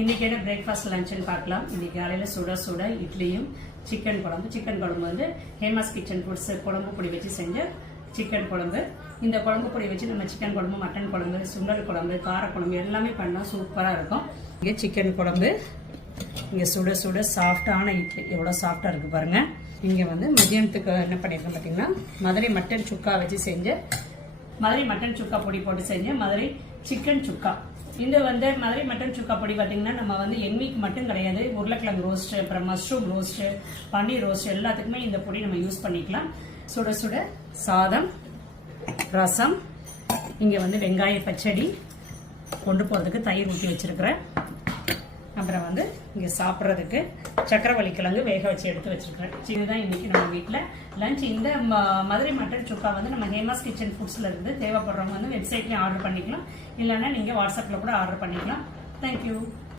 இன்னைக்கு என்ன பிரேக்ஃபாஸ்ட் லஞ்சுன்னு பார்க்கலாம். இன்னைக்கு காலையில் சுட சுட இட்லியும் சிக்கன் குழம்பு. சிக்கன் குழம்பு வந்து ஹேமாஸ் கிச்சன் ஃபுட்ஸ் குழம்பு பொடி வச்சு செஞ்ச சிக்கன் குழம்பு. இந்த குழம்பு பொடி வச்சு நம்ம சிக்கன் குழம்பு, மட்டன் குழம்பு, சுண்டல் குழம்பு, கார குழம்பு எல்லாமே பண்ணால் சூப்பராக இருக்கும். இங்கே சிக்கன் குழம்பு, இங்கே சுட சுட சாஃப்டான இட்லி எவ்வளோ சாஃப்டாக இருக்குது பாருங்கள். இங்கே வந்து மதியானத்துக்கு என்ன பண்ணியிருக்கேன் பார்த்தீங்கன்னா, மதுரை மட்டன் சுக்கா வச்சு செஞ்ச மதுரை மட்டன் சுக்கா பொடி போட்டு செஞ்ச மதுரை சிக்கன் சுக்கா. இந்த வந்து மதுரை மட்டன் சுக்கா பொடி பார்த்தீங்கன்னா நம்ம வந்து எண்ணெய்க்கு மட்டும் கிடையாது, உருளைக்கிழங்கு ரோஸ்ட், அப்புறம் மஷ்ரூம் ரோஸ்ட், பன்னீர் ரோஸ்ட் எல்லாத்துக்குமே இந்த பொடி நம்ம யூஸ் பண்ணிக்கலாம். சுட சுட சாதம், ரசம், இங்கே வந்து வெங்காய பச்சடி, கொண்டு போகிறதுக்கு தயிர் ஊற்றி வச்சிருக்கிறேன். அப்புறம் வந்து இங்கே சாப்பிட்றதுக்கு சக்கரவள்ளி கிழங்கு வேக வச்சு எடுத்து வச்சிருக்கிறேன். இதுதான் இன்னைக்கு நம்ம வீட்டில் லஞ்ச். இந்த மதுரை மட்டன் சுக்கா வந்து நம்ம ஹேமாஸ் கிச்சன் ஃபுட்ஸில் இருந்து தேவைப்படுறவங்க வந்து வெப்சைட்லேயும் ஆர்டர் பண்ணிக்கலாம், இல்லைன்னா நீங்கள் வாட்ஸ்அப்பில் கூட ஆர்டர் பண்ணிக்கலாம். தேங்க்யூ.